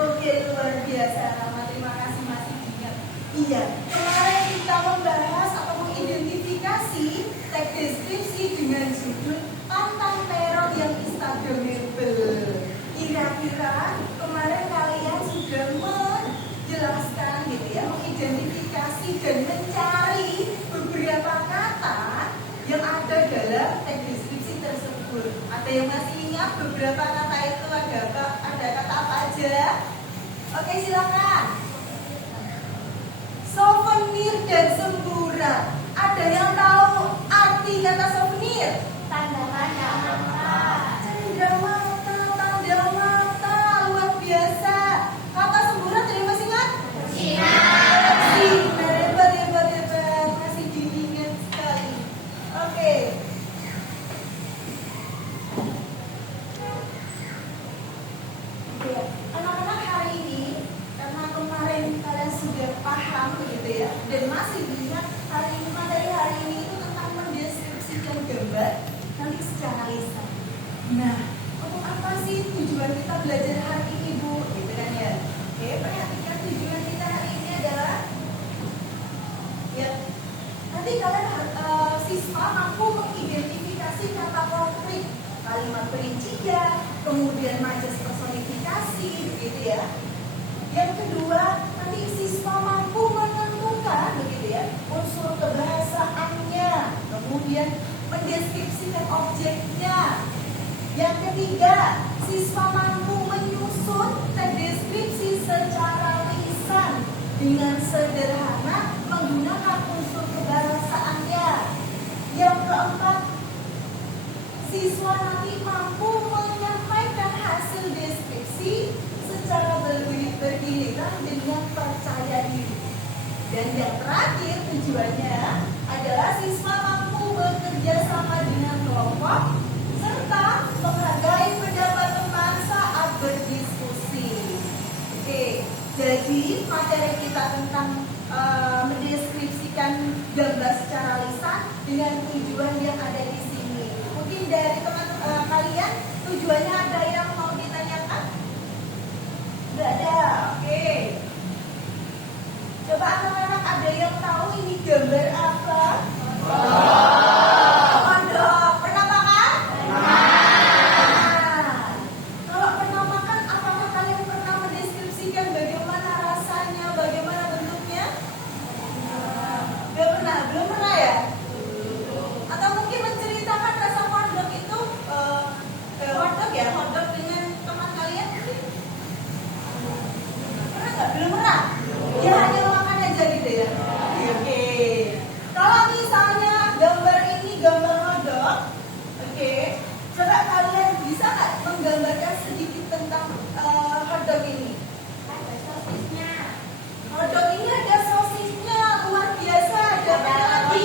Oke, luar biasa. Terima kasih masih ingat. Iya, kemarin kita membahas atau mengidentifikasi teks deskripsi dengan judul Pantang Teror yang Instagramable. Kira-kira kemarin kalian sudah menjelaskan gitu ya, mengidentifikasi dan mencari beberapa kata yang ada dalam teks deskripsi tersebut. Ada yang masih ingat beberapa kata itu ada apa? Ada kata apa aja? Oke, silakan. Souvenir dan sembura. Ada yang tahu arti kata souvenir? Tanda-tanda mata. Tanda mata, luar biasa. Kata sembura tadi masih ingat? Sinar, hebat, masih diingat sekali. Oke. Anak-anak hari ini, karena kemarin kalian sudah paham begitu ya, dan masih ingat hari ini, materi hari ini itu tentang mendeskripsikan gambar nanti secara lisan. Nah, untuk apa sih tujuan kita belajar hari ini, Bu? Gitu kan ya. Oke, perhatikan tujuan kita hari ini adalah ya, nanti kalian siswa mampu mengidentifikasi kata konkret, kalimat perincian, kemudian majas personifikasi, begitu ya. Yang kedua, nanti siswa mampu menentukan, begitu ya, unsur kebahasaannya, kemudian mendeskripsikan objeknya. Yang ketiga, siswa mampu menyusun teks deskripsi secara lisan dengan sederhana menggunakan unsur kebahasaannya. Yang keempat, siswa nanti mampu menyampaikan hasil deskripsi secara bergiliran dengan percaya diri. Dan yang terakhir tujuannya adalah siswa mampu bekerja sama dengan kelompok serta menghargai pendapat teman saat berdiskusi. Oke, jadi materi kita tentang mendeskripsikan gambar secara lisan dengan tujuan yang ada di sini. Mungkin dari teman kalian Tujuannya ada yang mau ditanyakan? Tidak ada. Oke. Coba anak-anak ada yang tahu ini gambar apa? Kodok. Pernah makan? Pernah. Kalau pernah makan, apakah kalian pernah mendeskripsikan bagaimana rasanya, bagaimana bentuknya? Belum pernah. Belum pernah ya? Atau mungkin menceritakan rasa hotdog itu hotdog ya, hotdog dengan teman kalian mungkin? Pernah nggak? Belum pernah? Ya hanya makan aja gitu ya? Oke. Kalau misalnya gambar ini gambar hotdog, oke, coba kalian bisa nggak menggambarkan sedikit tentang hotdog ini? Ada sosisnya. Hotdog ini ada sosisnya, luar biasa. Ada apa lagi?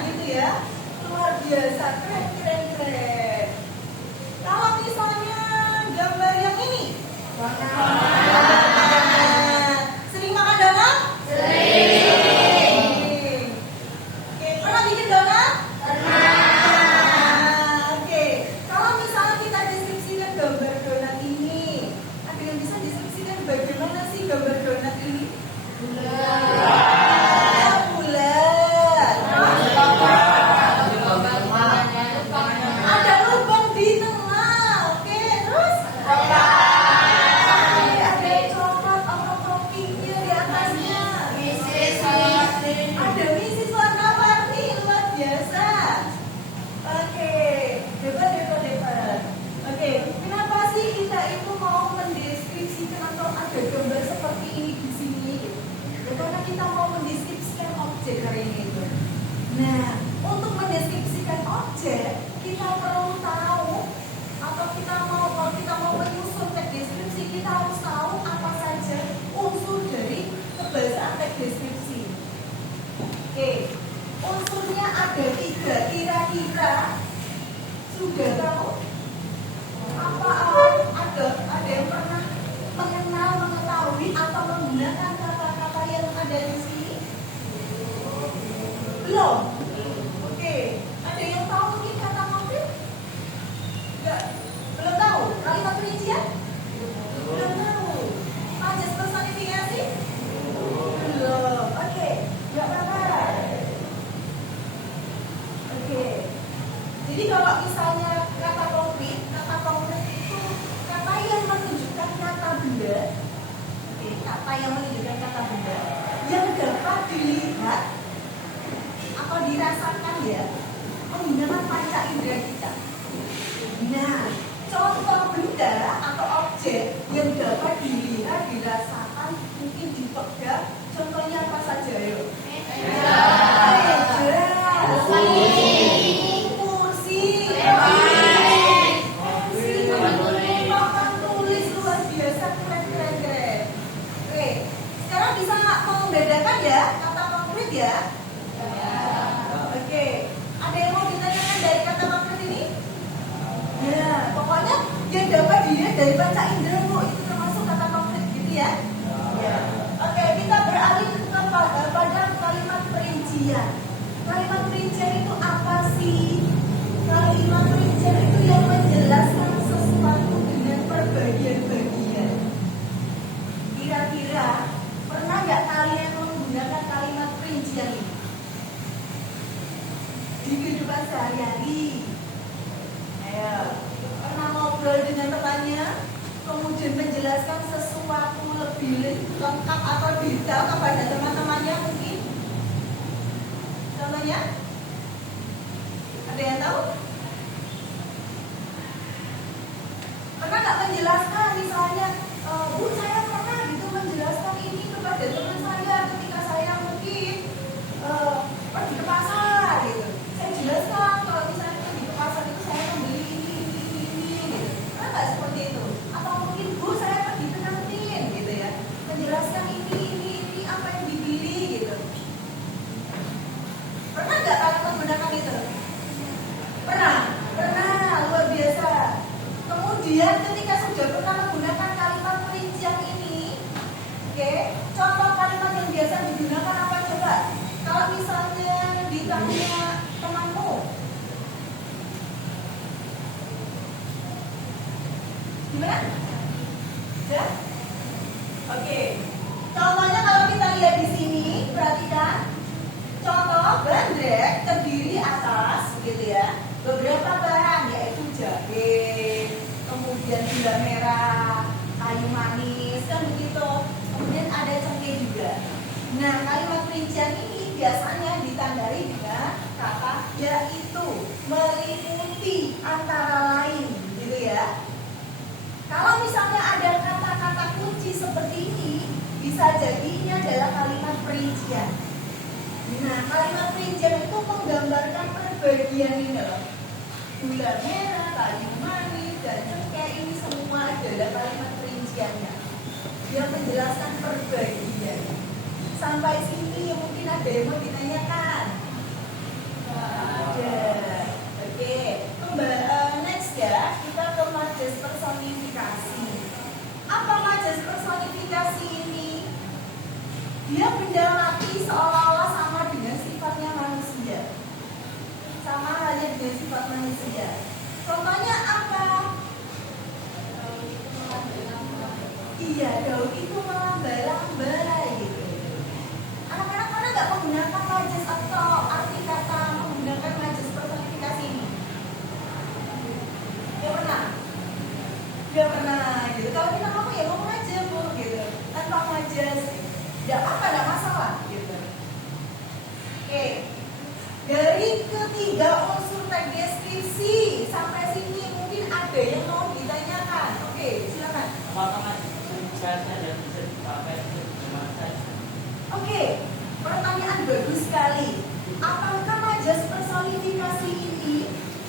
Gitu ya, luar biasa, keren. Kalau misalnya gambar yang ini, sering makan donat? Sering. Oke, pernah bikin donat? Oke, kalau misalnya kita deskripsikan gambar donat ini, ada yang bisa deskripsikan bagaimana sih gambar donat ini? Ada lubang di tengah, oke, terus ada coklat atau toppingnya di atasnya. Ada misis warna-warni, luar biasa. Oke, debat. Oke, kenapa sih kita itu mau mendeskripsikan atau ada gambar seperti ini di sini? Ya, karena kita mau mendeskripsikan objek hari ini itu. Nah, untuk mendeskripsikan objek, kita perlu tahu atau kalau kita mau menyusun teks deskripsi, kita harus tahu apa saja unsur dari kebahasaan teks deskripsi. Oke, unsurnya ada 3. Kira-kira sudah tahu apa ada yang pernah mengenal, mengetahui atau menggunakan kata-kata yang ada di sini? Belum? Oke, ada yang tahu mungkin kata konkret? Enggak? Belum tahu? Kalimat rincian? Belum tahu. Majas personifikasi? Belum. Oke, enggak apa-apa. Oke. Jadi kalau misalnya kata konkret itu kata yang menunjukkan kata benda. Oke, kata yang menunjukkan kata benda yang dapat dilihat atau dirasakan ya menggunakan panca indera kita. Nah, contoh benda atau objek yang dapat dilihat, dirasakan, mungkin dipegang, contohnya apa saja yuk? Meja, kursi, papan tulis, luar biasa, keren. Oke, sekarang bisa membedakan ya kata konkret ya? Oke, ada yang mau ditanyakan dari kata konkret ini? Nah, pokoknya yang dapat dilihat dari panca indera itu termasuk kata konkret gitu ya? Oke, kita beralih pada kalimat perincian. Kalimat perincian itu apa sih? Kalimat perincian itu yang menjelaskan sesuatu dengan perbagian-bagian. Kira-kira pernah nggak kalian menggunakan kalimat perincian ini di kehidupan sehari-hari? Ayo, pernah ngobrol dengan temannya, kemudian menjelaskan sesuatu lebih lengkap atau detail kepada teman-temannya mungkin? Contohnya? Ada yang tahu? Pernah nggak menjelaskan misalnya, Bu, saya pernah gitu menjelaskan ini kepada teman saya ketika saya mungkin pergi ke pasar gitu. Saya jelaskan kalau misalnya pergi ke pasar itu saya membeli ini gitu. Pernah nggak seperti itu? Atau mungkin, Bu, saya pergi ke kantin gitu ya, menjelaskan ini apa yang dibeli gitu. Gimana? Sudah? Oke. Contohnya kalau kita lihat di sini, perhatikan. Contoh bandrek terdiri atas, gitu ya, beberapa bahan yaitu jahe, kemudian gula merah, kayu manis, kan begitu. Kemudian ada cengkeh juga. Nah, kalimat perincian ini biasanya ditandai dengan kata yaitu, meliputi, antara lain, gitu ya. Kalau misalnya ada kata-kata kunci seperti ini, bisa jadi ini adalah kalimat perincian. Nah, kalimat perincian itu menggambarkan perbagian ini loh. Gula merah, kayu manis, dan cengkeh ini semua adalah kalimat perinciannya yang menjelaskan perbagian. Sampai sini mungkin ada yang mau ditanyakan? Ada. Oke. Next ya, kita ke majas personifikasi. Apa majas personifikasi ini? Dia benda mati seolah-olah sama dengan sifatnya manusia. Sama halnya dengan sifat manusia. Contohnya apa? Iya, daun itu melambai-lambai gitu. Anak-anak mana nggak menggunakan majas atau arti kata menggunakan majas personifikasi ini? Ya pernah? Ya pernah gitu. Kalau kita ngomong ya ngomong aja bu gitu, tanpa majas. Ya apa, nggak masalah gitu. Oke. Dari ketiga unsur teks deskripsi sampai sini mungkin ada yang mau ditanyakan. Oke, silakan. Apakah perinciannya dan bisa dipakai untuk memasak? Oke, pertanyaan bagus sekali. Apakah majas personifikasi ini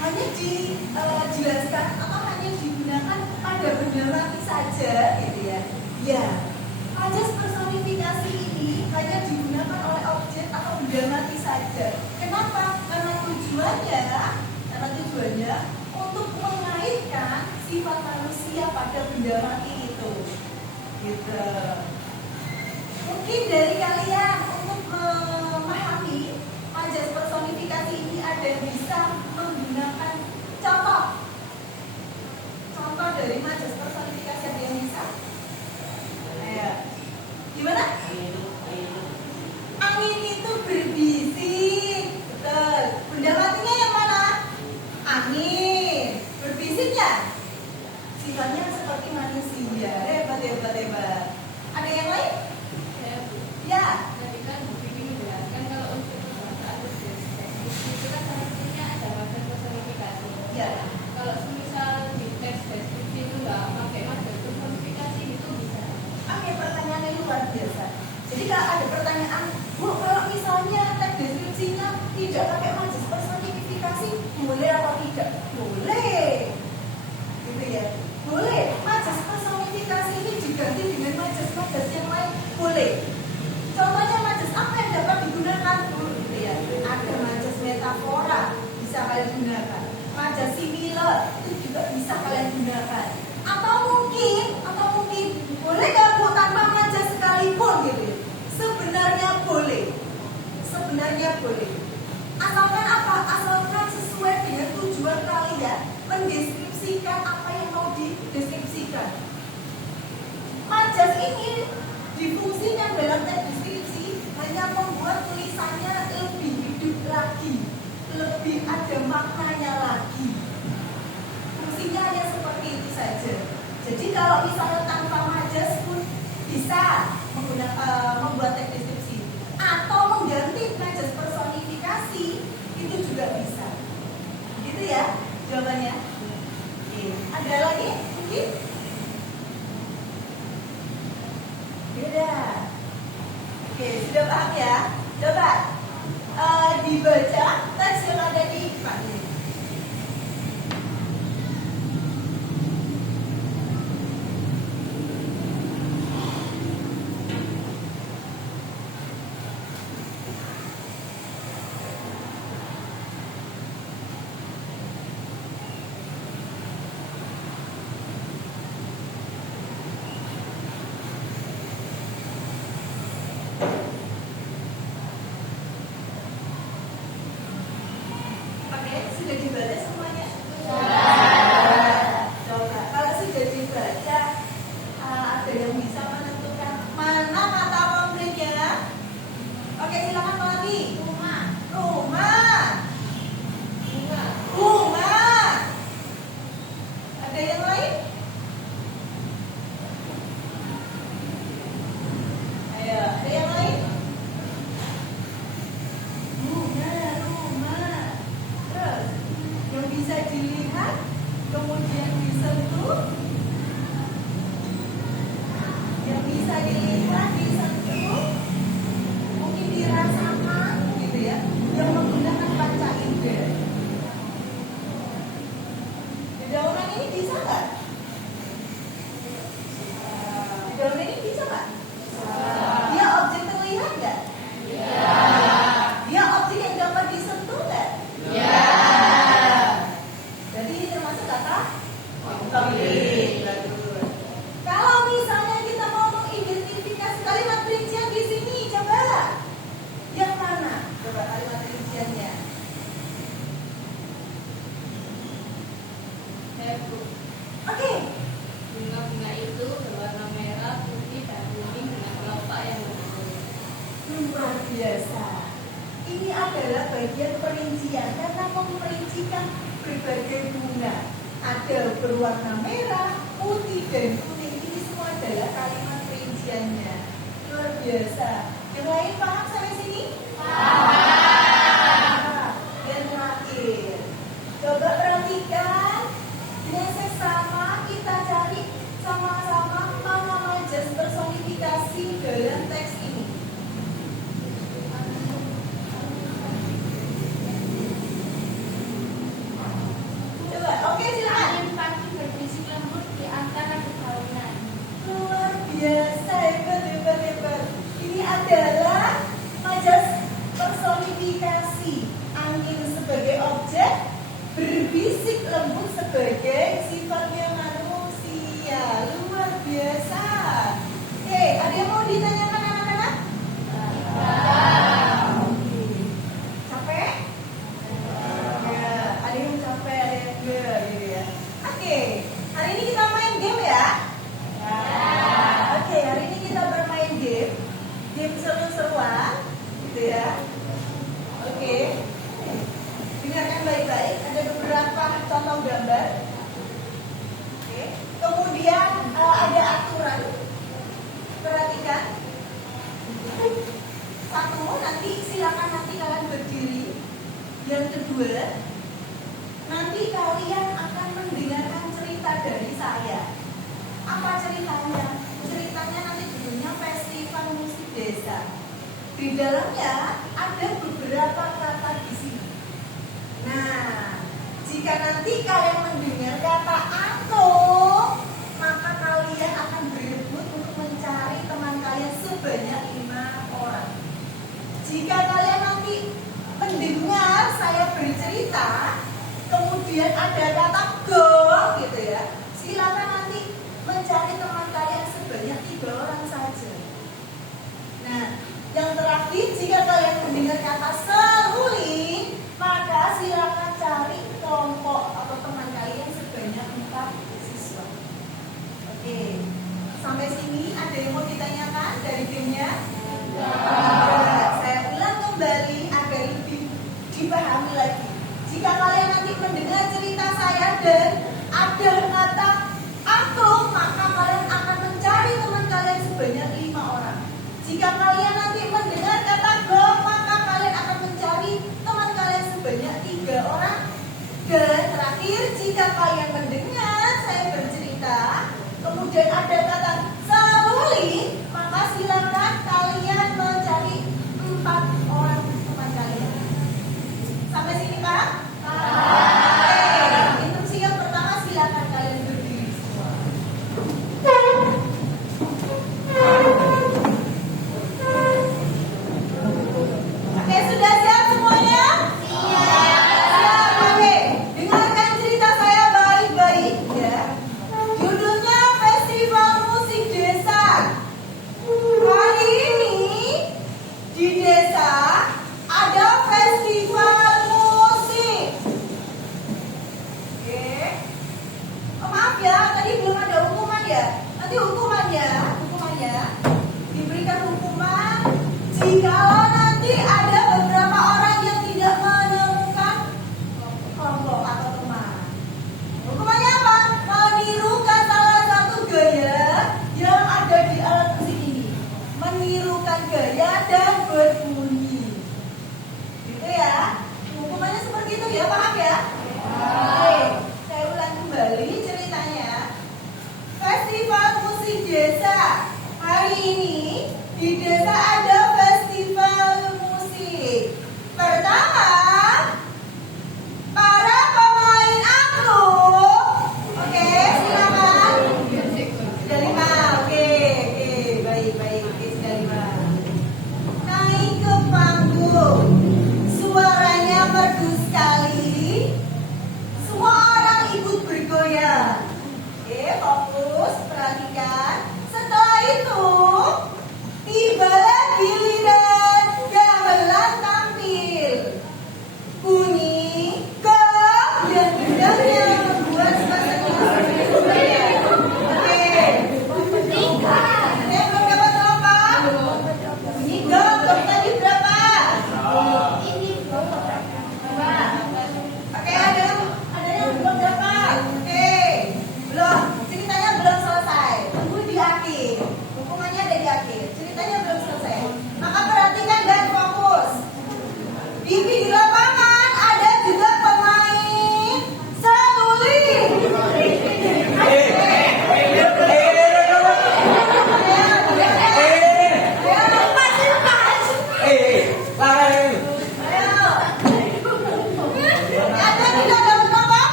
hanya dijelaskan atau hanya digunakan pada benda mati saja, gitu ya? Ya, majas personifikasi ini hanya digunakan oleh objek atau benda mati saja. Kenapa? Karena tujuannya untuk mengaitkan sifat manusia pada benda mati itu. Gitu. Mungkin dari kalian untuk memahami majas personifikasi ini ada yang bisa menggunakan contoh dari majas personifikasi, ada yang bisa? Ayo. Gimana? Angin itu berbisik. Betul. Benda matinya yang mana? Angin. Berbisiknya sifatnya seperti manusia. Hebat. Ada yang lain? Ya. Tadi kan Bu Vivi menjelaskan kalau untuk bahasa atau deskripsi itu kan salah satunya ada majas personifikasi. Ya. Kalau semisal di teks deskripsi itu nggak pakai majas personifikasi itu bisa. Oke, pertanyaannya luar biasa. Jadi kalau ada pertanyaan, Bu, kalau misalnya teks deskripsinya tidak pakai majas personifikasi, boleh atau tidak? Boleh. Gitu ya. Boleh. Majas personifikasi ini diganti dengan majas-majas yang lain, boleh. Contohnya majas apa yang dapat digunakan? Gitu ya. Ada majas metafora, bisa kalian gunakan. Majas similar itu juga bisa kalian gunakan. Atau mungkin boleh nggak Bu tanpa majas sekalipun gitu? Sebenarnya boleh. Asalkan apa? Asalkan sesuai dengan tujuan kalian mendeskripsikan apa yang mau dideskripsikan. Majas ini difungsikan dalam teks deskripsi hanya membuat tulisannya lebih hidup lagi, lebih ada maknanya lagi. Fungsinya hanya seperti itu saja. Jadi kalau misalnya tanpa majas pun bisa membuat teks deskripsi atau mengganti majas personifikasi itu juga bisa. Gitu ya jawabannya. Oke. Ada lagi mungkin? Beda. Oke, sudah paham ya? Coba dibaca teks yang ada di depan ini. Oke, sudah dibaca semuanya? Coba, kalau sudah dibaca Oke, silakan lagi. Rumah. Rumah. Bunga. Bunga. Ada yang lain? Ayo, ada yang lain? Bunga, rumah. Terus, yang bisa dilihat, kemudian disentuh. Yang bisa dilihat, disentuh. Mungkin dirasakan, gitu ya. Yang menggunakan panca indera. Dedaunan ini bisa nggak? Dedaunan ini bisa nggak? Dia objek terlihat nggak? Dia objek yang dapat disentuh nggak? Jadi ini termasuk kata objek. Kalau misalnya kita mau mengidentifikasi kalimat rincian di sini, coba yang mana? Coba kalimat rinciannya. Hebu. Oke. Bunga-bunga itu berwarna merah, putih, dan kuning dengan kelopak yang berbeda. Luar biasa. Ini adalah bagian perincian karena memperincikan berbagai bunga. Ada berwarna merah, putih, dan kuning. Ini semua adalah kalimat perinciannya. Luar biasa. Yang lain paham sampai sini? Paham. Yang terakhir, coba perhatikan dengan seksama kita cari sama-sama mana majas personifikasi dalam teks ini. Coba, oke silakan. Angin pagi berbisik lembut di antara dedaunan. Luar biasa, hebat. Ini adalah majas personifikasi. Angin sebagai objek, berbisik lembut sebagai sifatnya manusia. Luar biasa. Oke, ada yang mau ditanyakan anak-anak? Oke. Capek? Ya, ada yang capek, ada yang enggak gitu ya. Oke, hari ini kita main game ya. Oke, hari ini kita bermain game seru-seruan, gitu ya. Oke, dengarkan baik-baik. Ada beberapa contoh gambar. Oke, kemudian ada aturan. Perhatikan. Satu, nanti silakan nanti kalian berdiri. Yang kedua, nanti kalian akan mendengarkan cerita dari saya. Apa ceritanya? Ceritanya nanti judulnya Festival Musik Desa. Di dalamnya ada beberapa kata di sini. Nah, jika nanti kalian mendengar kata angklung, maka kalian akan berebut untuk mencari teman kalian sebanyak 5 orang. Jika kalian nanti mendengar saya bercerita, kemudian ada kata gong gitu ya, silakan nanti mencari teman kalian sebanyak 3 orang saja. Nah, yang terakhir, jika kalian mendengar kata seruling, maka silakan cari kelompok atau teman kalian sebanyak 4 siswa. Oke, sampai sini ada yang mau ditanyakan dari timnya? Saya ulang kembali agar lebih dipahami lagi. Jika kalian nanti mendengar cerita saya dan ada kata angklung, maka kalian akan mencari teman kalian sebanyak 5 orang. Jika kalian nanti mendengar kata gong, maka kalian akan mencari teman kalian sebanyak 3 orang. Dan terakhir, jika kalian mendengar saya bercerita, kemudian ada kata seruling, maka silakan kalian mencari 4 orang teman kalian. Sampai sini Pak? Oke, instruksi yang pertama silakan kalian berdiri.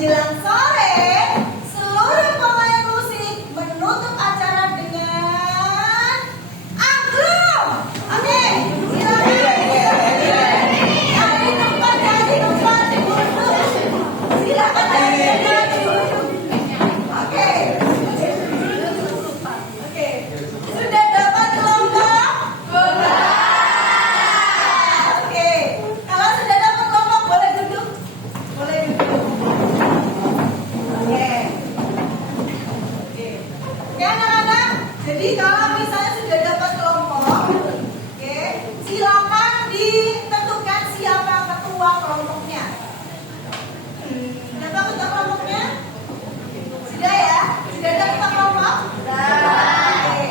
menjelang sore, seluruh pemain musik menutup acara dengan angklung. Oke, silakan. Dari tempat duduk. Silakan duduk. Oke. Oke. Sudah dapat kelompok? Oke. Kalau sudah dapat kelompok boleh duduk. Boleh duduk. Oke. Oke. Oke anak-anak. Jadi kalau misalnya sudah dapat kelompok, oke, silakan ditentukan siapa ketua kelompoknya. Siapa ketua kelompoknya? Sudah ya? Sudah ada ketua kelompok? Oke.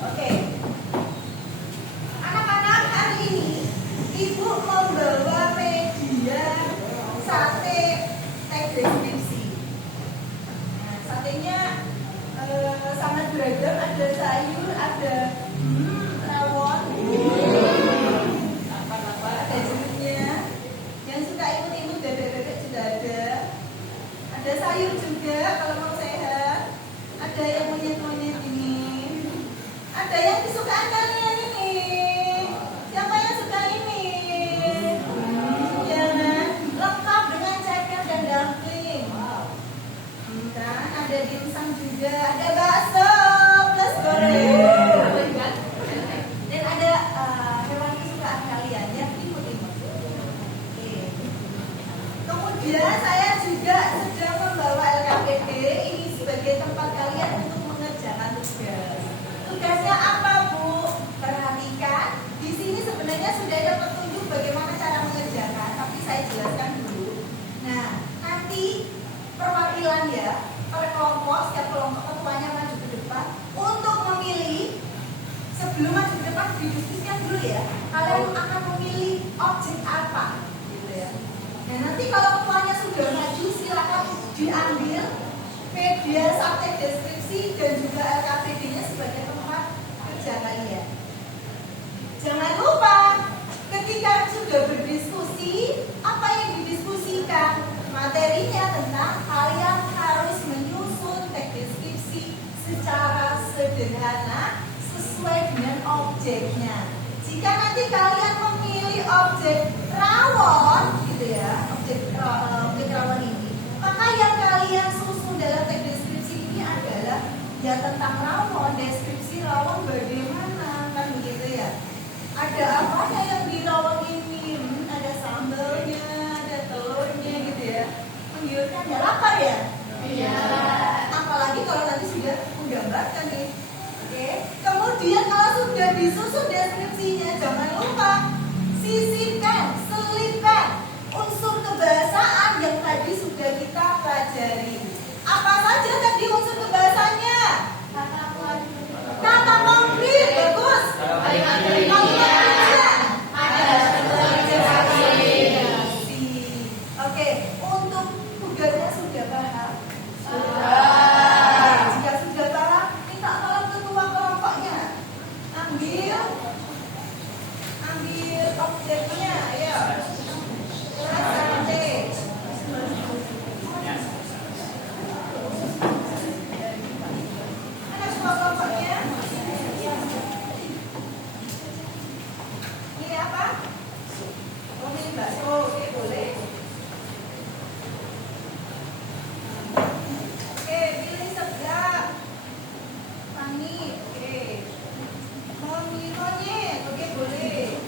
Oke. Anak-anak, hari ini Ibu membawa media sate teh deskripsi. Nah, satenya sangat beragam, ada sayur, ada rawon, ada jeruknya. Yang suka ikut-ikut bebek-bebek juga ada. Ada sayur juga kalau mau sehat. Ada yang monyet-monyet ini. Ada yang kesukaan kalian ini. Siapa yang suka ini? Ya kan? Lengkap dengan ceker dan dumpling. Kan? Ada dimsum juga. Ada bakso plus goreng. Dan ada hewan kesukaan kalian yang imut-imut. Oke. Kemudian saya juga sedang membawa LKPD ini sebagai tempat kalian untuk mengerjakan tugas. Tugasnya apa, Bu? Perhatikan, di sini sebenarnya sudah ada petunjuk bagaimana cara mengerjakan, tapi saya jelaskan dulu. Nah, nanti perwakilan ya, per kelompok, setiap kelompok ketuanya maju ke depan untuk memilih. Sebelum maju ke depan didiskusikan dulu ya, kalian akan memilih objek apa, gitu ya. Nah, nanti kalau ketuanya sudah maju, silakan diambil media sate deskripsi dan juga LKPD-nya sebagai tempat kerja kalian. Jangan lupa, ketika sudah berdiskusi, apa yang didiskusikan? Materinya tentang kalian harus menyusun teks deskripsi secara sederhana sesuai dengan objeknya. Jika nanti kalian memilih objek rawon, gitu ya, objek rawon ini, maka yang kalian susun dalam teks deskripsi ini adalah ya tentang rawon, deskripsi rawon bagaimana, kan begitu ya. Ada apanya yang di rawon ini? Ada sambalnya, ada telurnya gitu ya. Menggiurkan ya, lapar ya? Iya. Apalagi kalau nanti sudah menggambarkan nih. Oke. Kemudian kalau sudah disusun deskripsinya, jangan lupa sisipkan, selipkan unsur kebahasaan yang tadi sudah kita pelajari. Apa saja tadi unsur kebahasannya? Kata konkret, bagus. Kalimat kerja. Oke, untuk tugasnya sudah paham? Jika sudah paham, minta tolong ketua kelompoknya ambil objeknya, ayo. Sate. Ada semua kelompoknya? Ini apa? Oh, ini bakso. Oke, boleh. Oke, pilih sebelah. Pani, oke. Mau monyet, oke boleh.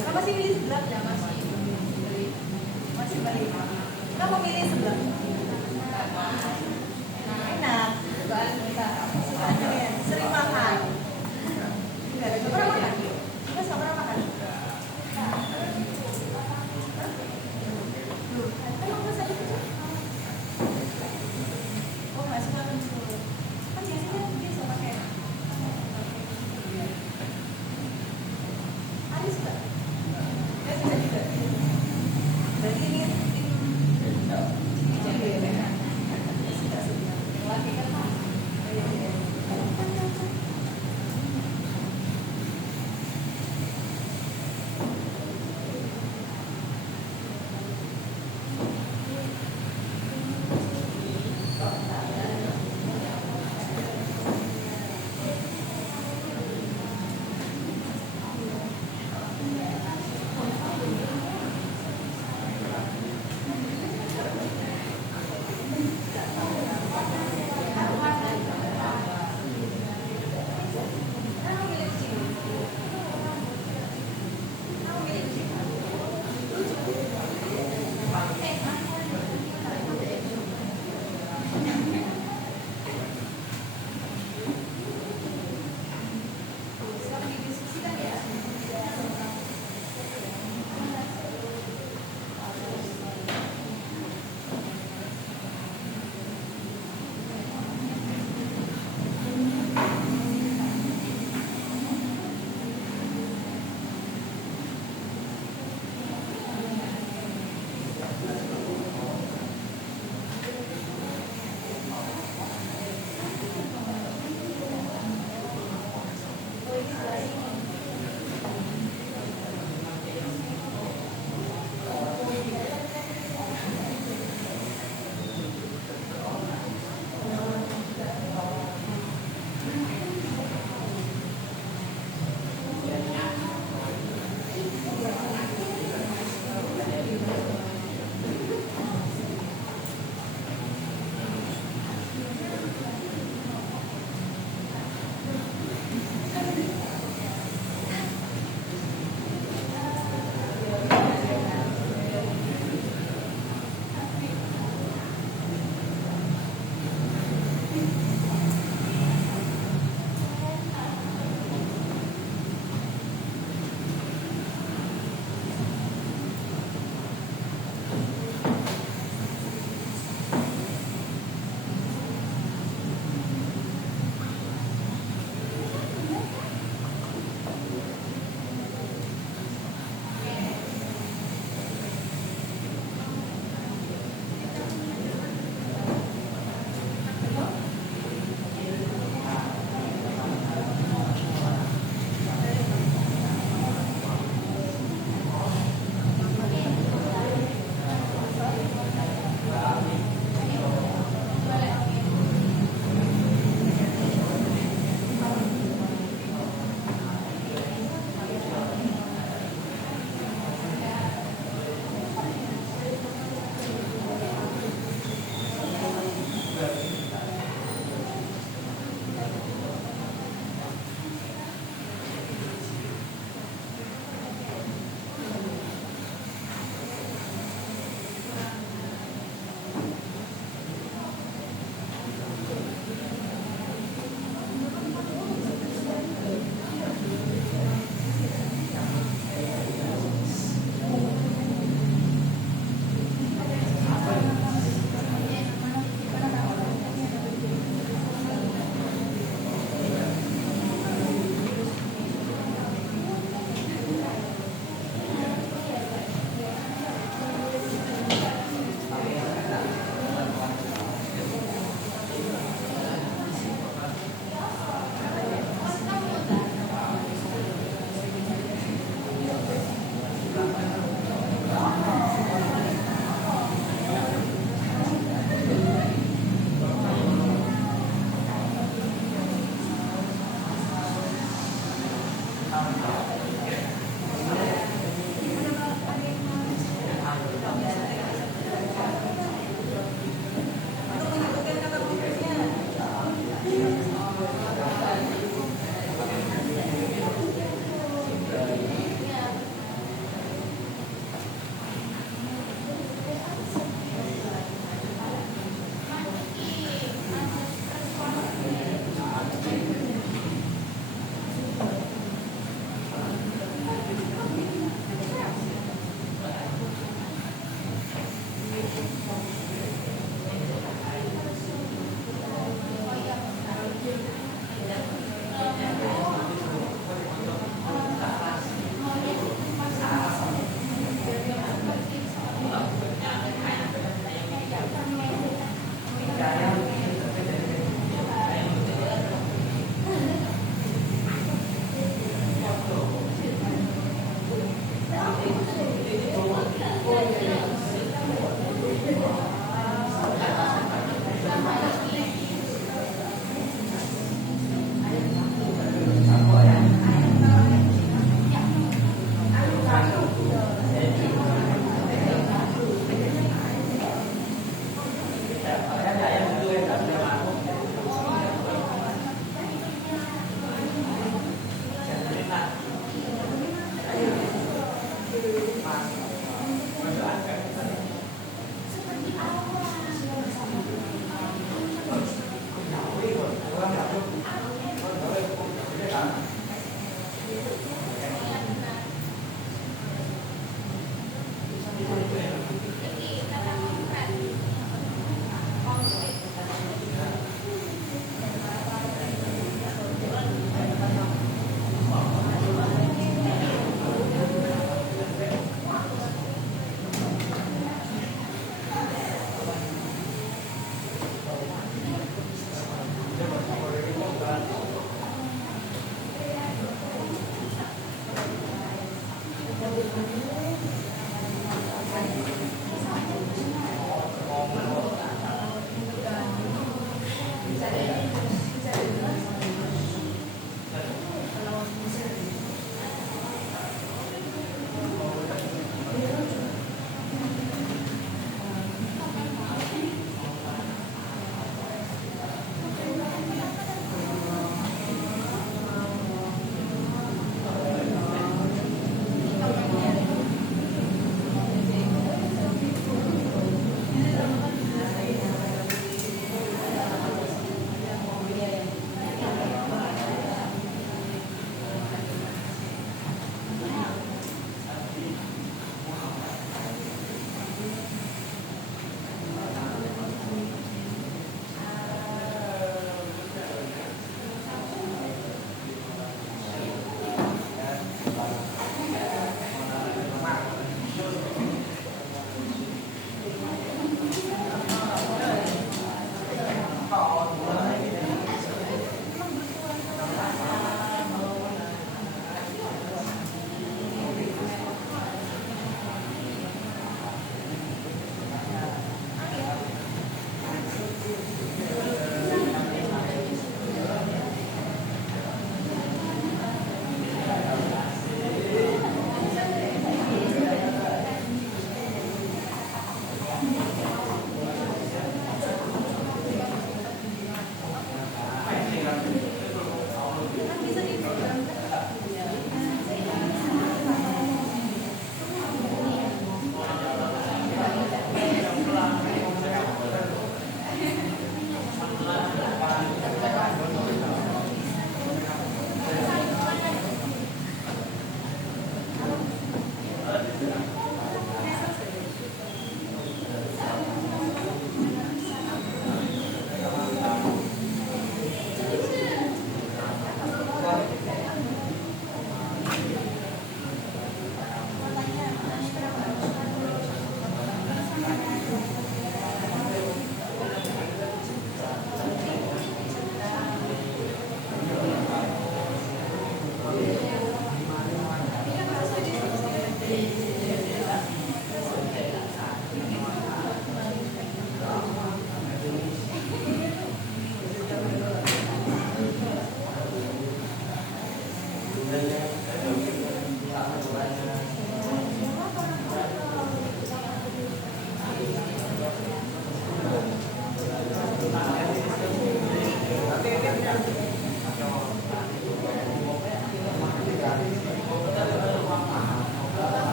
Kamu masih milih sebelah? Ya Masih balik. Kamu milih sebelah? Enak. Sering makan. Enggak pernah makan. Kita nggak pernah makan. Emang masa itu? Oh nggak suka kentut. Kan biasanya dia suka pakai. Aris nggak? Nggak bisa juga. Berarti ini lagi kan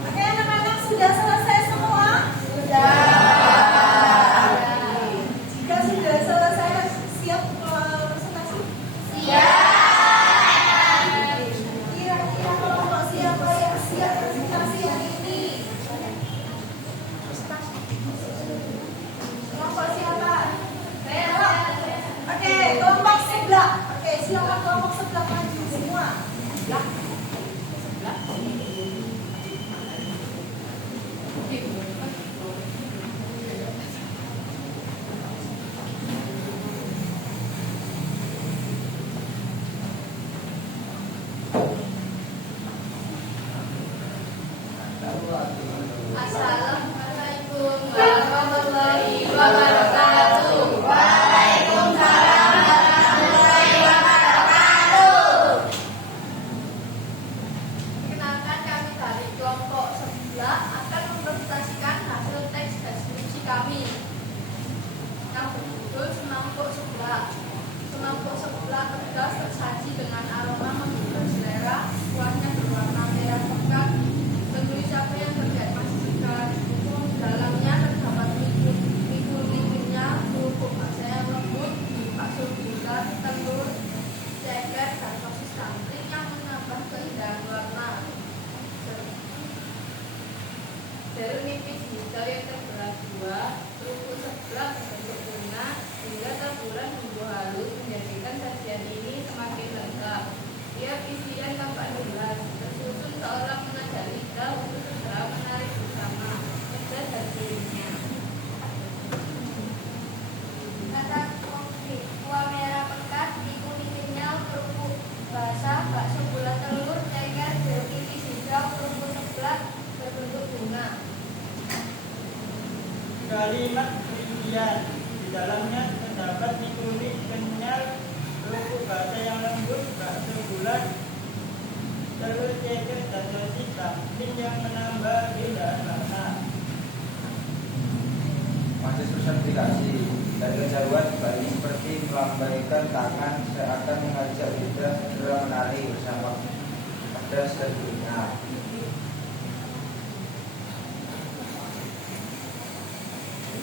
Oke, anak-anak sudah selesai semua? Sudah. Jika sudah selesai, siap presentasi? Siap. Kira-kira kelompok siapa yang siap presentasi hari ini? Kelompok siapa? Saya. Oke, kelompok sebelah. Oke, silakan kelompok sebelah maju semua. Ya. Assalamualaikum warahmatullahi wabarakatuh. Waalaikumsalam warahmatullahi wabarakatuh. Perkenalkan, kami dari kelompok sebelah akan mempresentasikan hasil teks deskripsi kami yang berjudul Semangkuk Sebelah. Semangkuk sebelah pedas tersaji dengan aroma menggugah selera, kuahnya berwarna merah pekat. Tentu siapa yang terjadi masakan. Di dalamnya terdapat mie-nya, kerupuk bakso yang lembut, bakso bulat, telur, ceker, dan sosis kambing yang menambah keindahan warna. Jeruk nipis hijau yang terbelah dua, kerupuk sebelah berbentuk bunga, hingga taburan bumbu halus menjadikan sajian ini semakin lengkap. Tiap isian tampak jelas, tersusun seolah mengajak lidah untuk segera menarik bersama. Pedas dan gurihnya. Kata konkret, kuah merah pekat, dikuning kenyal, kerupuk basah, bakso bulat telur, ceker, jeruk nipis hijau, kerupuk sebelah berbentuk bunga. Kalimat rincian di dalamnya terdapat mie kuning kenyal, kerupuk bakso yang lembut, bakso bulat, telur ceker dan sosis kambing yang menambah keindahan warna. Masih personifikasi dan kejauhan Bali seperti melambaikan tangan seakan mengajak lidah segera menari bersama pedas dan gurihnya.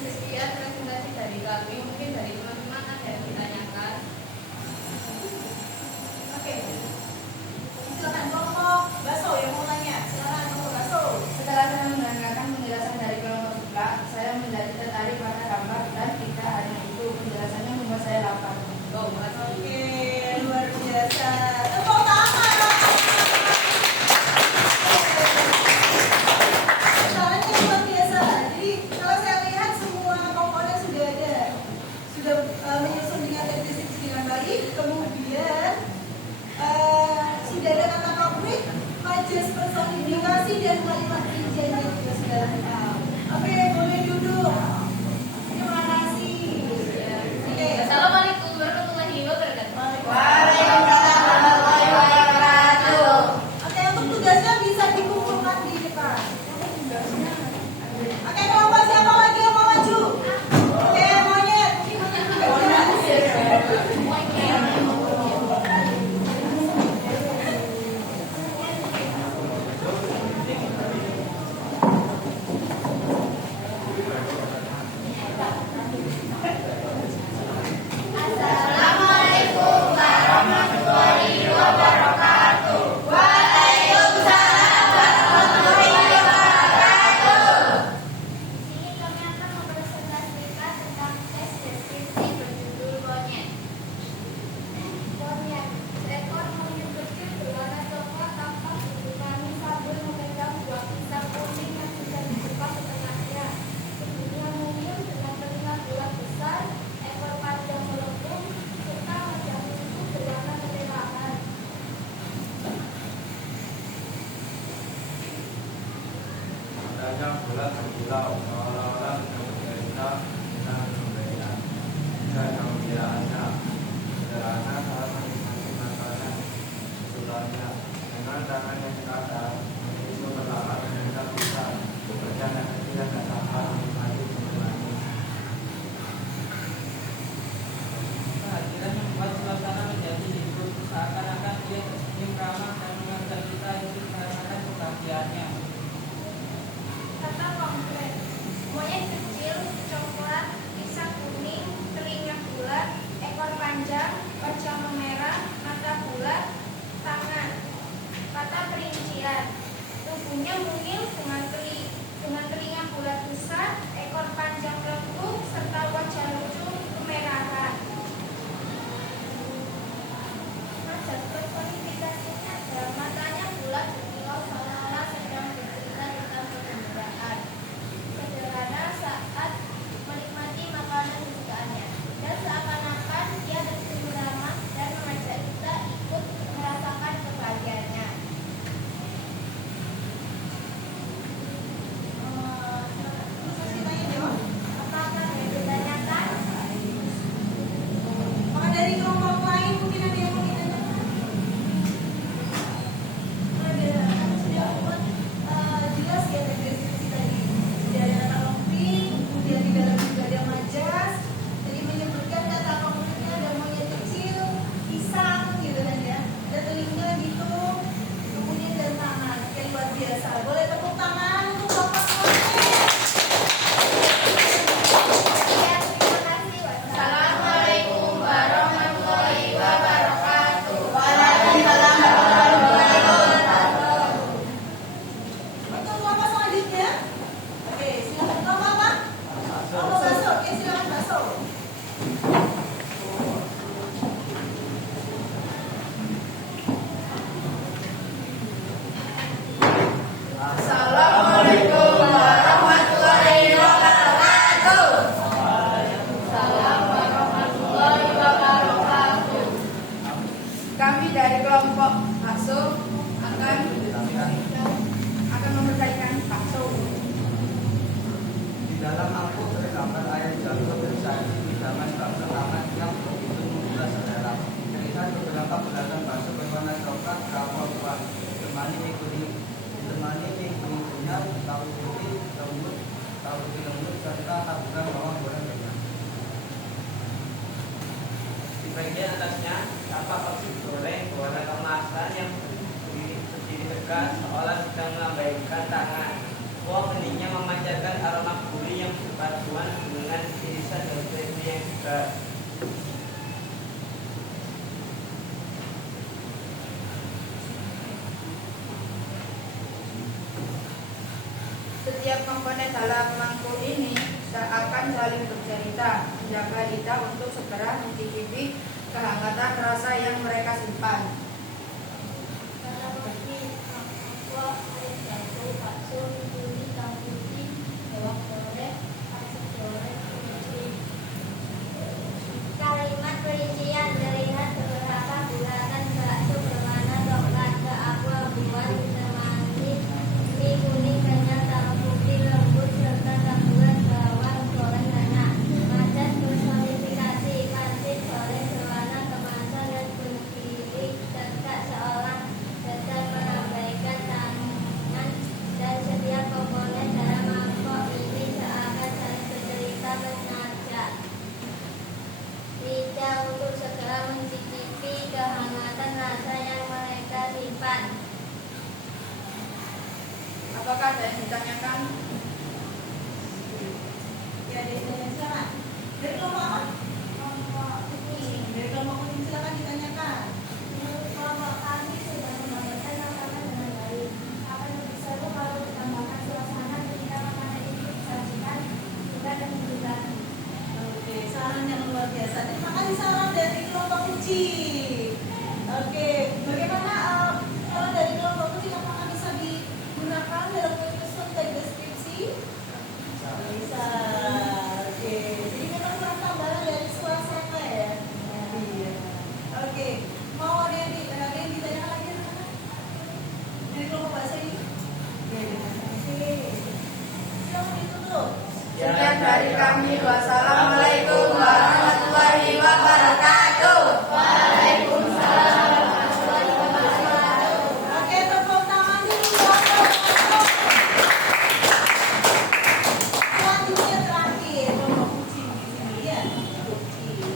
Sekian presentasi dari kami. Mungkin dari teman-teman ada yang ditanyakan. Oke. Silakan kelompok bakso yang mau tanya. Silakan kelompok bakso. Setelah saya mendengarkan penjelasan dari kelompok sebelah, saya menjadi tertarik pada gambar dan tidak hanya itu, penjelasannya membuat saya lapar. Oh, makasih. Oke, luar biasa. Tepuk tangan. Oke. wajahnya bulat berkilau seolah-olah sedang bercerita tentang kebaikan dan kegembiraannya. Sederhana saat menikmati makanan kesukaannya dengan tangan yang sekadar itu perlahan menendang pisang berjalan kecil dan tanpa menikmati semuanya. Kehadiran membuat suasana menjadi hidup, seakan-akan dia tersenyum ramah dan mengajak kita hidup merasakan kebahagiaannya. Kata konkret, monyet kecil, coklat, pisang kuning, telinga bulat, ekor panjang, wajah memerah, mata bulat, tangan. Kata perincian, tubuhnya mungil dengan telinga bulat besar, ekor panjang lengkung, serta wajah lucu kemerahan. Nada personifikasinya adalah matanya bulat berkilau seolah-olah sedang bercerita tentang kegembiraan. Sederhana saat menikmati makanan kesukaannya, dan seakan-akan dia tersenyum ramah dan mengajak kita ikut merasakan kebahagiaannya. Terus ditanya jawab. Apakah yang ditanyakan? Maka dari kelompok lain mungkin ada yang mau ditanyakan? Ada, sudah buat jelas ya dari deskripsi tadi. Sudah ada kata konkret, kemudian di dalam juga ada majas. Jadi menyebutkan kata konkretnya ada monyet kecil, pisang gitu kan ya. Ada telinga gitu, kemudian dan tangan. Yang luar biasa. Boleh tepuk tangan untuk kelompok konkret. Ya, terima kasih. Wassalamualaikum warahmatullahi wabarakatuh. Untuk kelompok selanjutnya, oke silakan kelompok apa? Kelompok bakso, oke silakan bakso. Assalamualaikum warahmatullahi wabarakatuh. Kami dari kelompok bakso akan memberikan bakso. Di dalam mangkuk tergambar air jatuh bersaji di zaman bakso hangat yang begitu membuat selera. Terlihat beberapa pedagang bakso berwarna coklat kapal kuat, ditemani mie tahu putih lembut serta taburan bawang goreng banyak. Di bagian atasnya, tampak persik goreng berwarna keemasan yang berdiri tegak seolah sedang melambaikan tangan. Kuah heningnya memancarkan aroma gurih yang berpaduan dengan irisan daun tempe yang segar. Setiap komponen dalam mangkuk ini seakan saling bercerita, menjaga lidah untuk segera mencicipi kehangatan rasa yang mereka simpan. Kata bagi kuah air jatuh, bakso, kulit, tahu putih, bawang goreng, pasir goreng, kucing. Kalimat perincian terlihat beberapa bulatan bakso berwarna coklat keabu-abuan ditemani mie kuning kenyal, tahu putih lembut serta taburan bawang goreng banyak. Majas personifikasi pasir goreng berwarna kemasan dan berdiri tegak seolah sedang melambaikan tangan, dan setiap komponen dalam mangkok ini seakan saling bercerita mengajak lidah untuk segera mencicipi kehangatan rasa yang mereka simpan. Apakah ada yang ditanyakan? Ya, ada yang tanya silakan. Dari kelompok apa? Kelompok kuning. Dari kelompok kuning silakan ditanyakan. Menurut kelompok kami sudah membagikan makanan dengan baik. Akan lebih seru kalau ditambahkan suasana ketika makanan itu disajikan juga dan menggugah. Oke, saran yang luar biasa. Terima kasih saran dari kelompok kucing. Oke, bagaimana saran dari kelompok kucing apakah bisa digunakan dalam menyusun teks deskripsi? Bisa. Oke, jadi memang kurang tambahan dari suasana ya. Iya. Oke, mau ada yang ditanyakan lagi? Dari kelompok bahasa ini? Oke, terima kasih. Sekian dari kami. Wassalamualaikum warahmatullahi wabarakatuh. Oke, tepuk tangan dulu. Selanjutnya terakhir, kelompok kucing di sini ya. Kucing.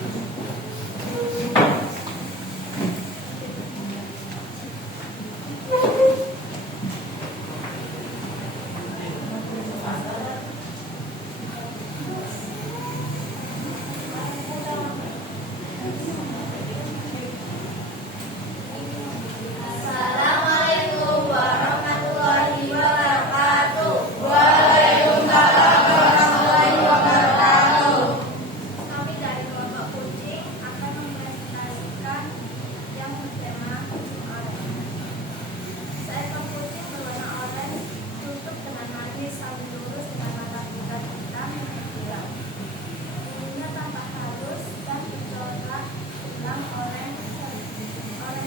Assalamualaikum warahmatullahi wabarakatuh. Kami dari kelompok kucing akan mempresentasikan yang bertema kucing oranye. Seekor kucing berwarna oranye tutup dengan manis sambil lurus dengan mata bulat hitam yang terbilang. Bulunya tampak halus dan bercorak hitam oranye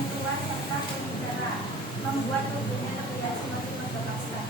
tua serta kuning cerah, membuat tubuhnya terlihat semakin mengemaskan.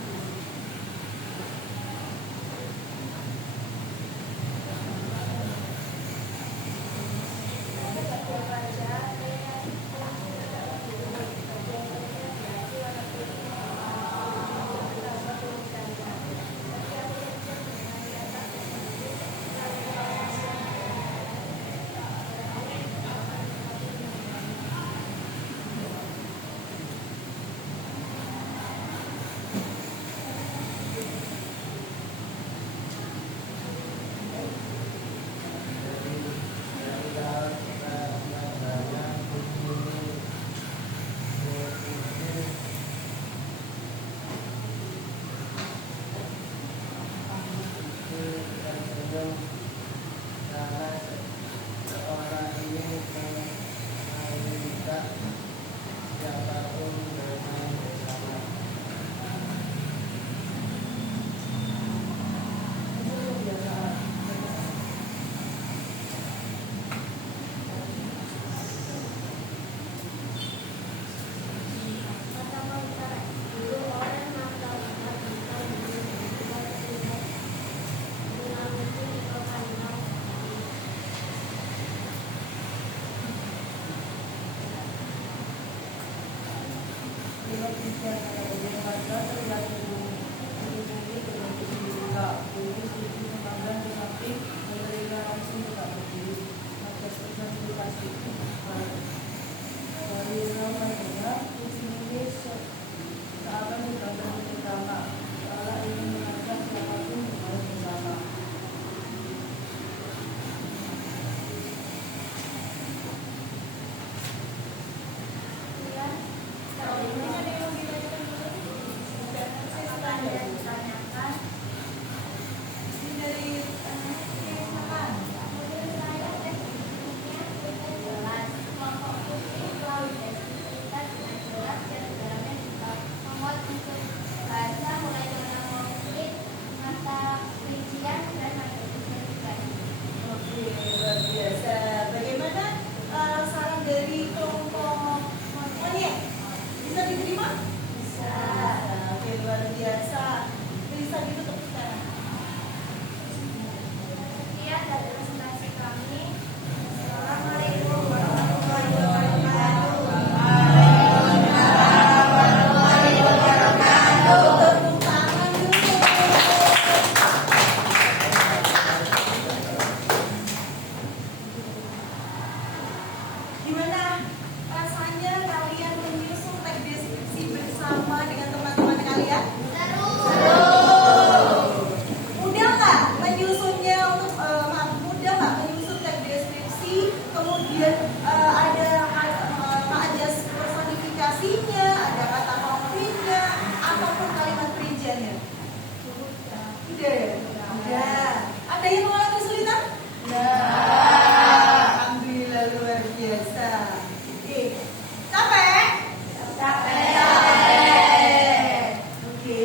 Oke,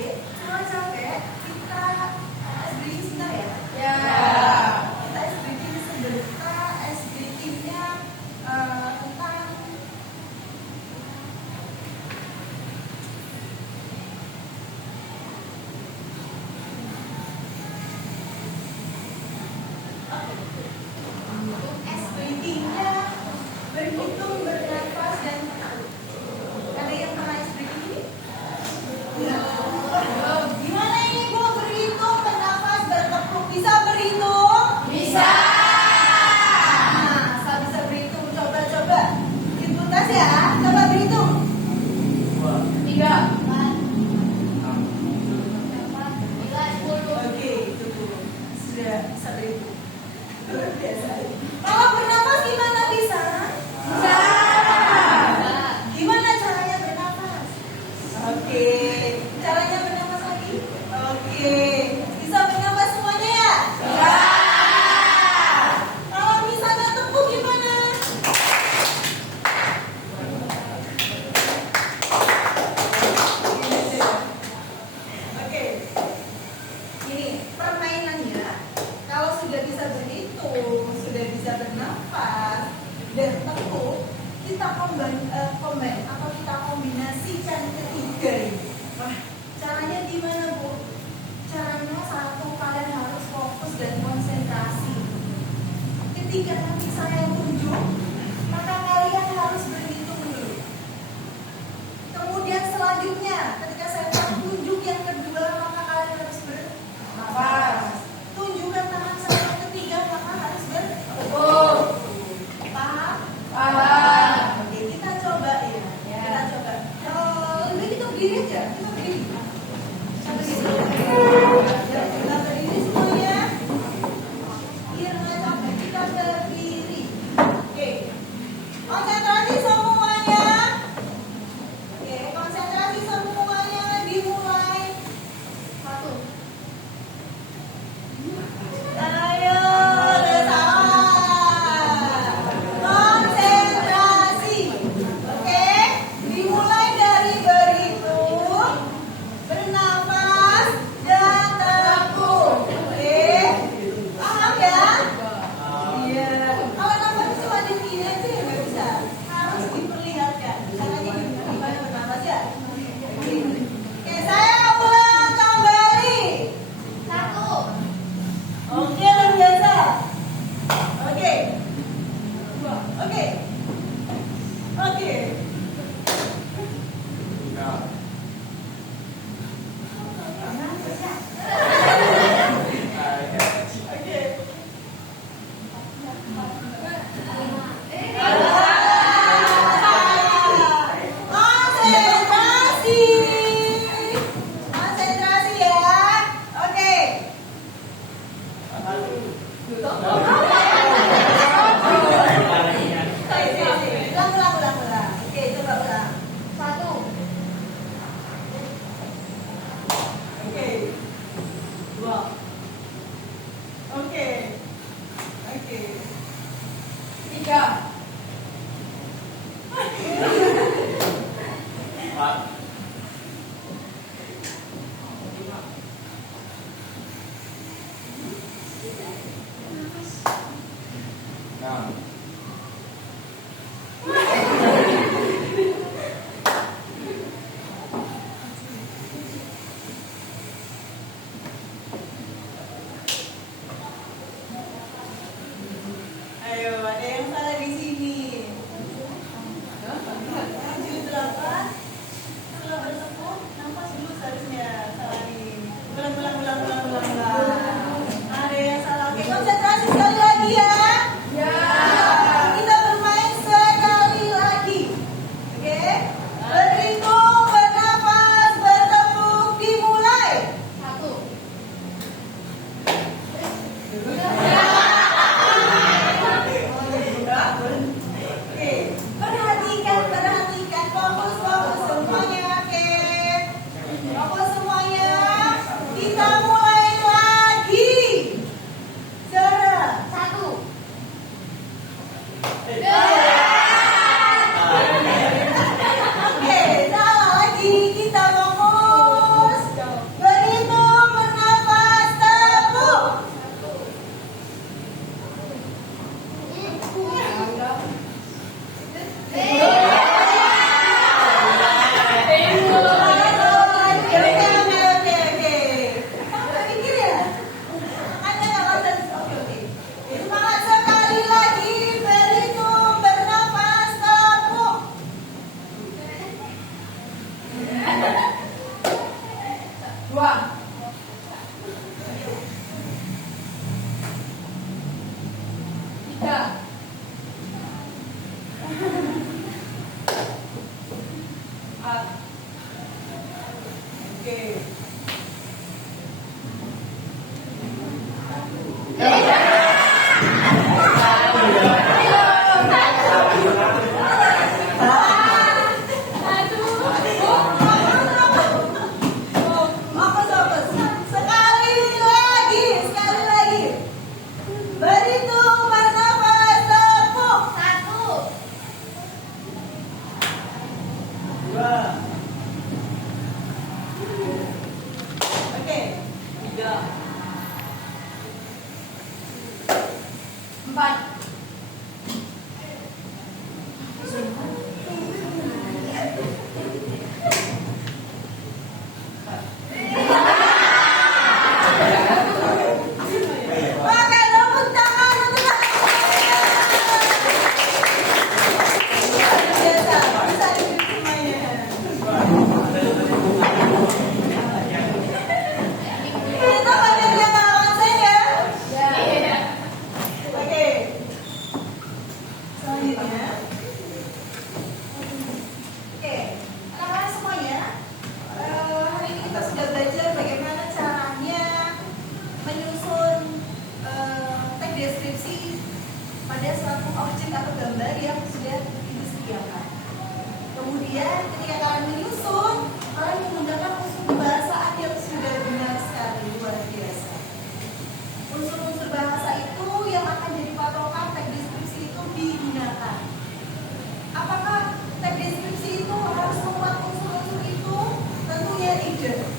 tidak.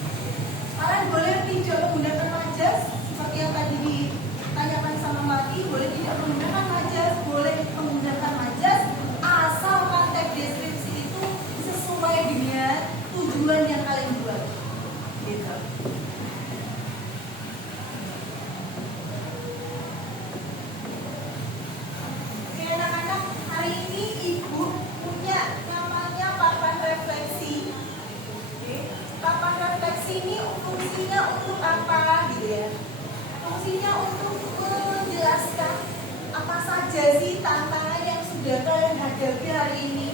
Kalian boleh tidak menggunakan majas seperti yang tadi ditanyakan sama Mati, boleh tidak menggunakan majas, boleh menggunakan majas asalkan teks deskripsi itu sesuai dengan tujuan yang kalian buat. Gitu. Oke anak-anak, hari ini Ibu punya namanya papan refleksi. Oke. Papan refleksi ini fungsinya untuk apa gitu ya? Fungsinya untuk menjelaskan apa saja sih tantangan yang sudah kalian hadapi hari ini.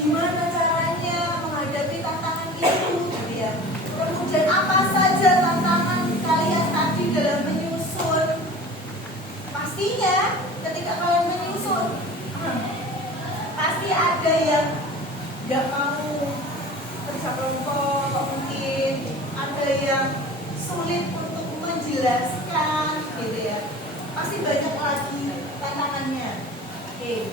Gimana caranya menghadapi tantangan itu gitu ya. Kemudian apa saja tantangan kalian tadi dalam menyusun. Pastinya ketika kalian menyusun pasti ada yang gak mau kerja kelompok, atau mungkin ada yang sulit untuk menjelaskan gitu ya. Pasti banyak lagi tantangannya. Oke.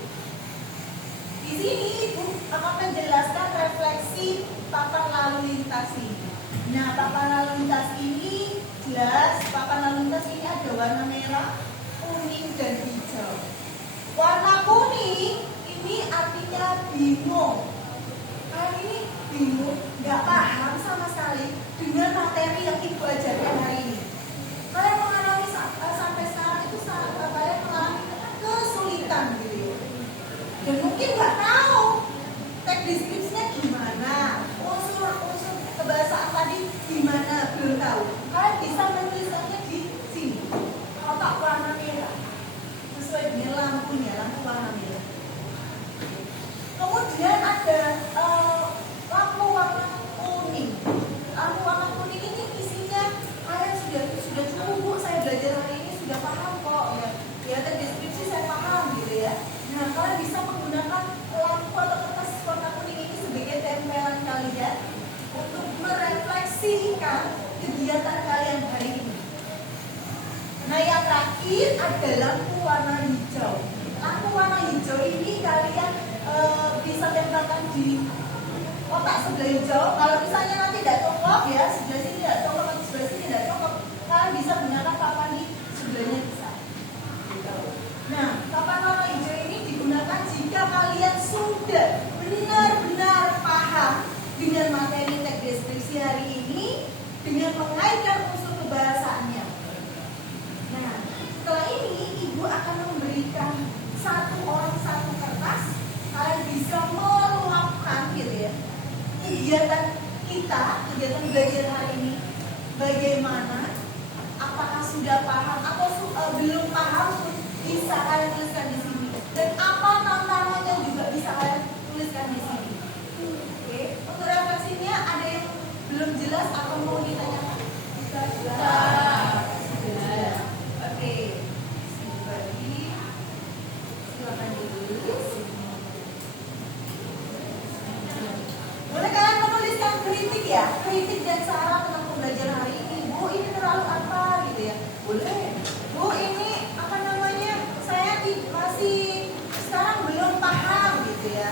Di sini Ibu akan menjelaskan refleksi papan lalu lintas ini. Nah, papan lalu lintas ini jelas, papan lalu lintas ini ada warna merah, kuning, dan hijau. Warna kuning ini artinya bingung. Kalian ini bingung, nggak paham sama sekali dengan materi yang Ibu ajarkan hari ini. Kalian mengalami sampai sekarang itu kalian mengalami kesulitan gitu ya. Dan mungkin nggak tahu teks deskripsinya gimana, unsur kebahasaan tadi gimana, belum tahu. Kalian bisa menuliskannya di sini, kotak warna merah, sesuai dengan lampunya, lampu warna merah. Kemudian ada lampu warna kuning. Lampu warna kuning ini isinya kalian sudah cukup Bu, saya belajar hari ini sudah paham kok ya. Ya teks deskripsi saya paham gitu ya. Nah, kalian bisa menggunakan lampu atau kertas warna kuning ini sebagai tempelan kalian untuk merefleksikan kegiatan kalian hari ini. Nah, yang terakhir ada lampu warna hijau. Lampu warna hijau ini kalian bisa tempelkan di kotak sebelah hijau. Kalau misalnya nanti tidak cocok ya, sebelah sini tidak cocok, atau sebelah sini tidak cocok, kalian bisa gunakan papan di sebelahnya bisa. Nah, papan warna hijau ini digunakan jika kalian sudah benar-benar paham dengan materi teks deskripsi hari ini dengan mengaitkan unsur kebahasaannya. Nah, setelah ini Ibu akan memberikan satu orang satu kertas. Kalian bisa meluapkan gitu ya kegiatan kita, kegiatan belajar hari ini bagaimana, apakah sudah paham atau belum paham, bisa kalian tuliskan di sini. Dan apa tantangannya juga bisa kalian tuliskan di sini. Oke, untuk refleksinya ada yang belum jelas atau mau ditanyakan? Sudah. Oke. Silakan ditulis. Boleh kalian menuliskan kritik ya, kritik dan saran tentang pembelajaran hari ini. Bu, ini terlalu apa gitu ya? Boleh. Bu, ini apa namanya? Saya masih sekarang belum paham gitu ya.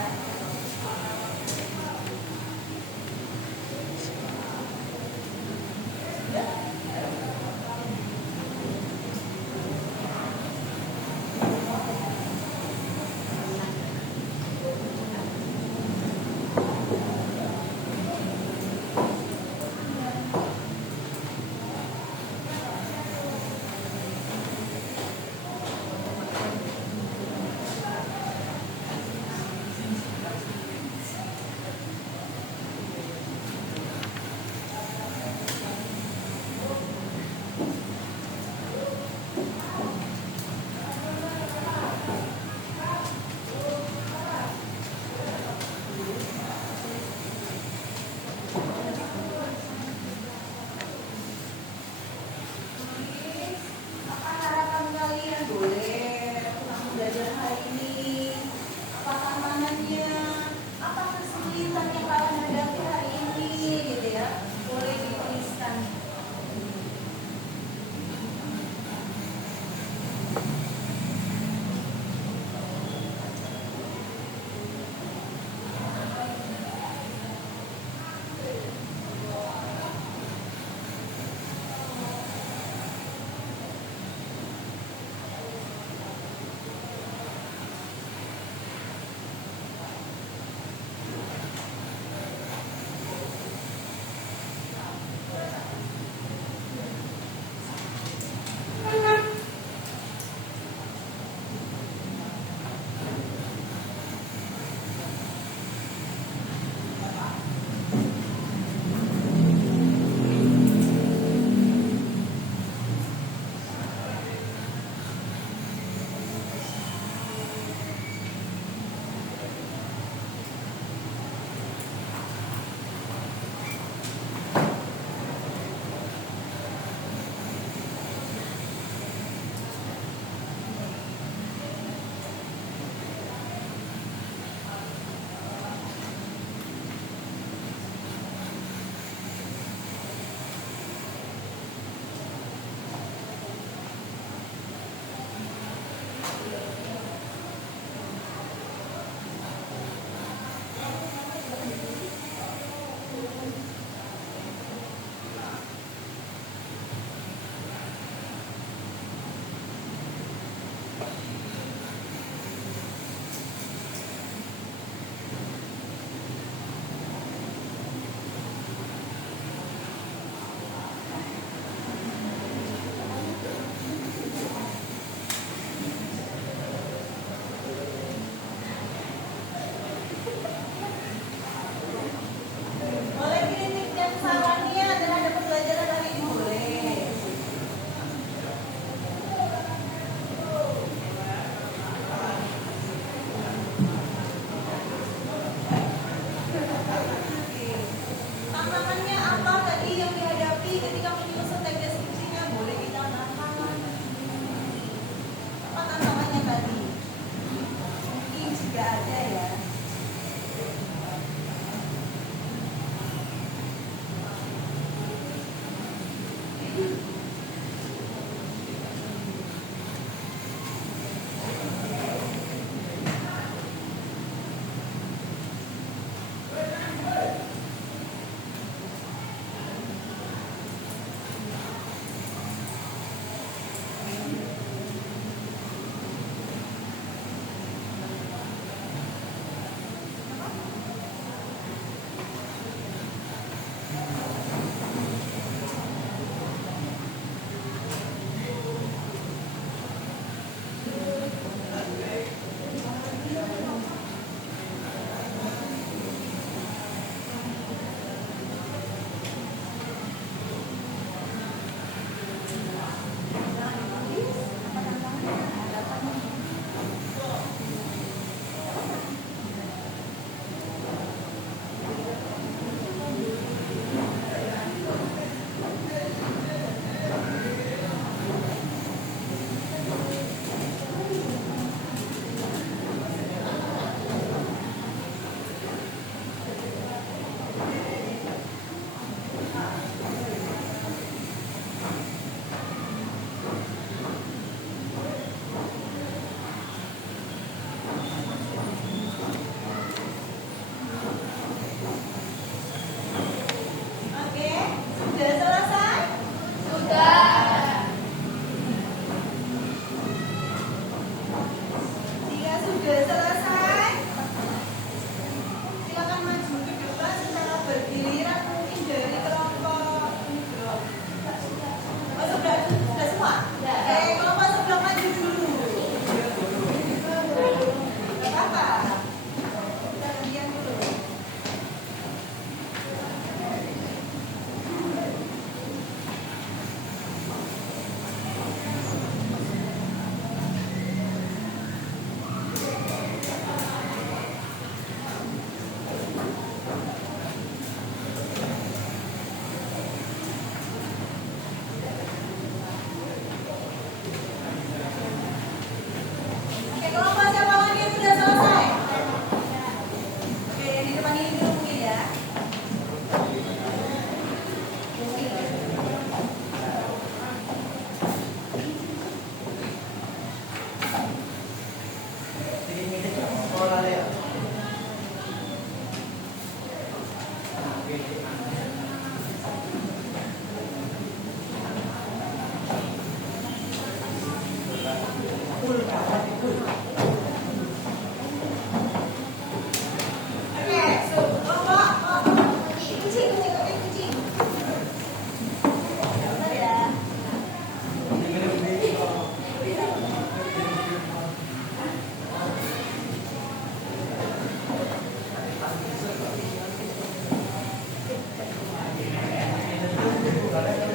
Boleh.